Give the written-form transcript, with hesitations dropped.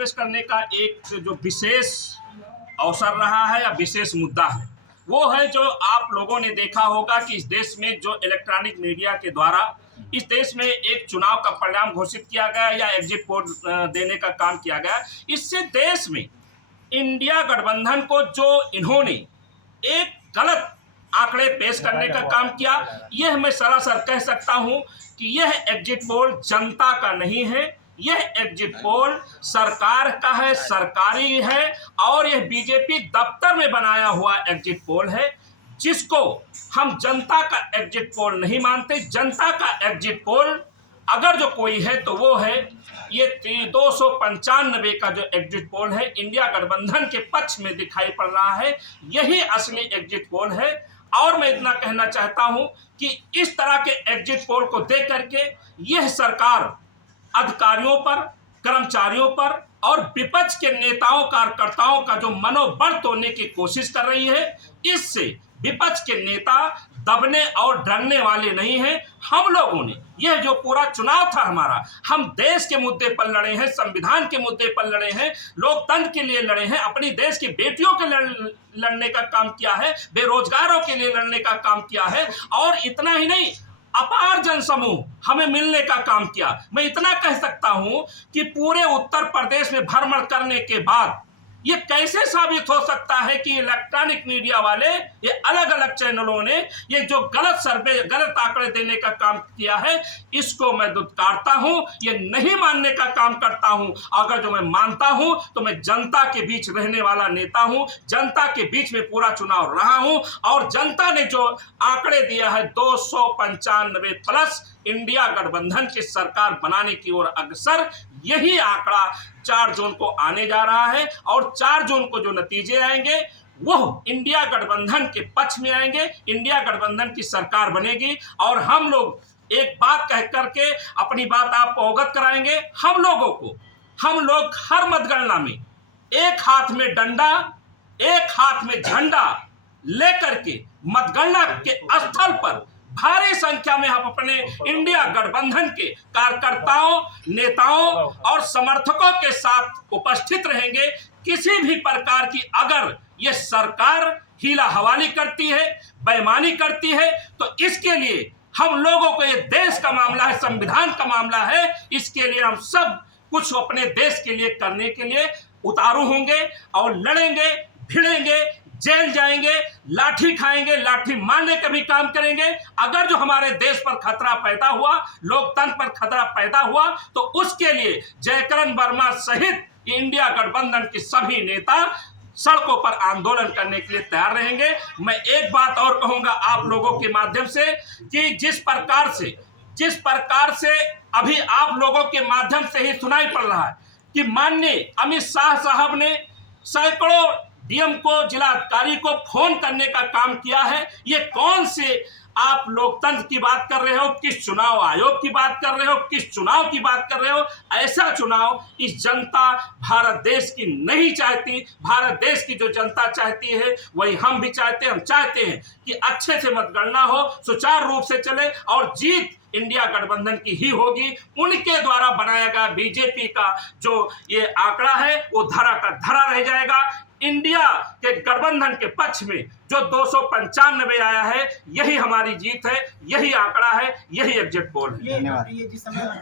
प्रवेश करने का एक जो विशेष अवसर रहा है या विशेष मुद्दा है, वो है जो आप लोगों ने देखा होगा कि इस देश में जो इलेक्ट्रॉनिक मीडिया के द्वारा इस देश में एक चुनाव का परिणाम घोषित किया गया या एग्जिट पोल देने का काम किया गया। इससे देश में इंडिया गठबंधन को जो इन्होंने एक गलत आंकड़े पेश करने का काम किया, यह मैं सरासर कह सकता हूं कि यह एग्जिट पोल जनता का नहीं है, यह एग्जिट पोल सरकार का है, सरकारी है और यह बीजेपी दफ्तर में बनाया हुआ एग्जिट पोल है, जिसको हम जनता का एग्जिट पोल नहीं मानते। जनता का एग्जिट पोल अगर जो कोई है तो वो है ये 295 का जो एग्जिट पोल है इंडिया गठबंधन के पक्ष में दिखाई पड़ रहा है, यही असली एग्जिट पोल है। और मैं इतना कहना चाहता हूं कि इस तरह के एग्जिट पोल को देख करके यह सरकार अधिकारियों पर, कर्मचारियों पर और विपक्ष के नेताओं कार्यकर्ताओं का जो मनोबल तोड़ने की कोशिश कर रही है। इससे विपक्ष के नेता दबने और डरने वाले नहीं हैं। हम लोगों ने यह जो पूरा चुनाव था हमारा, हम देश के मुद्दे पर लड़े हैं, संविधान के मुद्दे पर लड़े हैं, लोकतंत्र के लिए लड़े हैं, अपनी देश की बेटियों के लड़ने का काम किया है, बेरोजगारों के लिए लड़ने का काम किया है और इतना ही नहीं, अपार जनसमूह हमें मिलने का काम किया। मैं इतना कह सकता हूं कि पूरे उत्तर प्रदेश में भ्रमण करने के बाद ये कैसे साबित हो सकता है कि इलेक्ट्रॉनिक मीडिया वाले, ये अलग अलग चैनलों ने ये जो गलत सर्वे, गलत आंकड़े देने का काम किया है, इसको मैं दुत्कारता हूं, ये नहीं मानने का काम करता हूं। अगर जो मैं मानता हूं तो मैं जनता के बीच रहने वाला नेता हूं, जनता के बीच में पूरा चुनाव रहा हूं और जनता ने जो आंकड़े दिया है 295 प्लस इंडिया गठबंधन की सरकार बनाने की ओर अग्रसर, यही आंकड़ा 4 जून को आने जा रहा है और 4 जून को जो नतीजे आएंगे वो इंडिया गठबंधन के पक्ष में आएंगे, इंडिया गठबंधन की सरकार बनेगी और हम लोग एक बात कह करके अपनी बात आपको अवगत कराएंगे। हम लोग हर मतगणना में एक हाथ में डंडा, एक हाथ में झंडा लेकर के मतगणना के स्थल पर भारी संख्या में हम अपने इंडिया गठबंधन के कार्यकर्ताओं, नेताओं और समर्थकों के साथ उपस्थित रहेंगे। किसी भी प्रकार की अगर ये सरकार हीला हवाली करती है, बेईमानी करती है, तो इसके लिए हम लोगों को, ये देश का मामला है, संविधान का मामला है, इसके लिए हम सब कुछ अपने देश के लिए करने के लिए उतारू होंगे और लड़ेंगे, भिड़ेंगे, जेल जाएंगे, लाठी खाएंगे, लाठी मारने का भी काम करेंगे। अगर जो हमारे देश पर खतरा पैदा हुआ, लोकतंत्र पर खतरा पैदा हुआ, तो उसके लिए जयकरण वर्मा सहित इंडिया गठबंधन के सभी नेता सड़कों पर आंदोलन करने के लिए तैयार रहेंगे। मैं एक बात और कहूंगा आप लोगों के माध्यम से कि जिस प्रकार से अभी आप लोगों के माध्यम से ही सुनाई पड़ रहा है कि माननीय अमित शाह साहब ने सैकड़ों डीएम को, जिलाधिकारी को फोन करने का काम किया है। ये कौन से आप लोकतंत्र की बात कर रहे हो, किस चुनाव आयोग की बात कर रहे हो, किस चुनाव की बात कर रहे हो? ऐसा चुनाव इस जनता भारत देश की नहीं चाहती। भारत देश की जो जनता चाहती है वही हम भी चाहते हैं। हम चाहते हैं कि अच्छे से मतगणना हो, सुचारू रूप से चले और जीत इंडिया गठबंधन की ही होगी। उनके द्वारा बनाया गया बीजेपी का जो ये आंकड़ा है वो धरा का धरा रह जाएगा। इंडिया के गठबंधन के पक्ष में जो 295 आया है, यही हमारी जीत है, यही आंकड़ा है, यही एग्जिट पोल है। धन्यवाद।